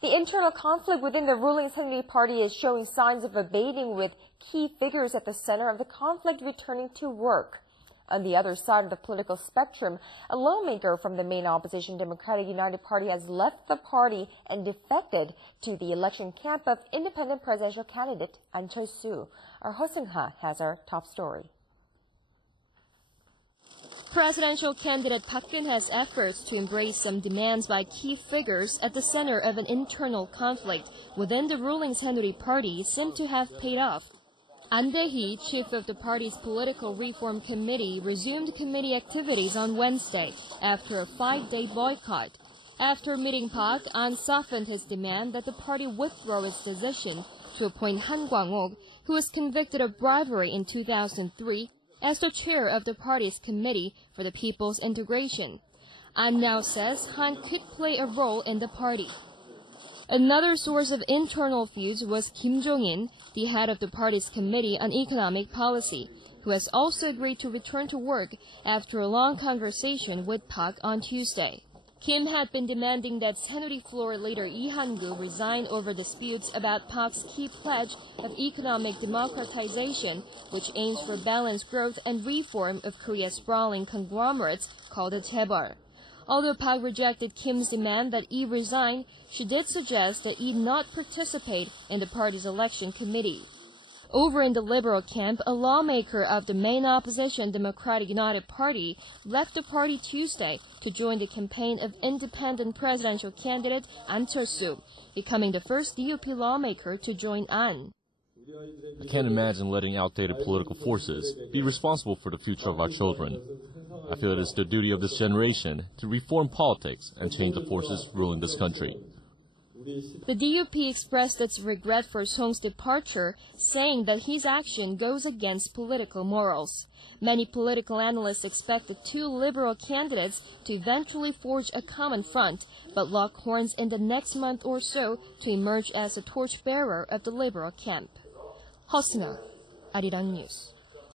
The internal conflict within the ruling Saenuri party is showing signs of abating, with key figures at the center of the conflict returning to work. On the other side of the political spectrum, a lawmaker from the main opposition Democratic United Party has left the party and defected to the election camp of independent presidential candidate An Cheol-soo. Our Ho Seung-ha has our top story. Presidential candidate Park Geun-hye's efforts to embrace some demands by key figures at the center of an internal conflict within the ruling Saenuri party seem to have paid off. An Dae-hee, chief of the party's political reform committee, resumed committee activities on Wednesday after a 5-day boycott. After meeting Park, An softened his demand that the party withdraw its decision to appoint Han Kwang-ok, who was convicted of bribery in 2003, as the chair of the party's Committee for the People's Integration. An now says Han could play a role in the party. Another source of internal feuds was Kim Jong-in, the head of the party's Committee on Economic Policy, who has also agreed to return to work after a long conversation with Park on Tuesday. Kim had been demanding that Saenuri floor leader Lee Han-gu resign over disputes about Park's key pledge of economic democratization, which aims for balanced growth and reform of Korea's sprawling conglomerates called the Chaebol. Although Park rejected Kim's demand that Lee resign, she did suggest that Lee not participate in the party's election committee. Over in the Liberal camp, a lawmaker of the main opposition Democratic United Party left the party Tuesday to join the campaign of independent presidential candidate An Cheol-soo, becoming the first DUP lawmaker to join An. I can't imagine letting outdated political forces be responsible for the future of our children. I feel it is the duty of this generation to reform politics and change the forces ruling this country. The DUP expressed its regret for Song's departure, saying that his action goes against political morals. Many political analysts expect the two liberal candidates to eventually forge a common front, but lock horns in the next month or so to emerge as a torchbearer of the liberal camp. Ho Seung-ha, Arirang News.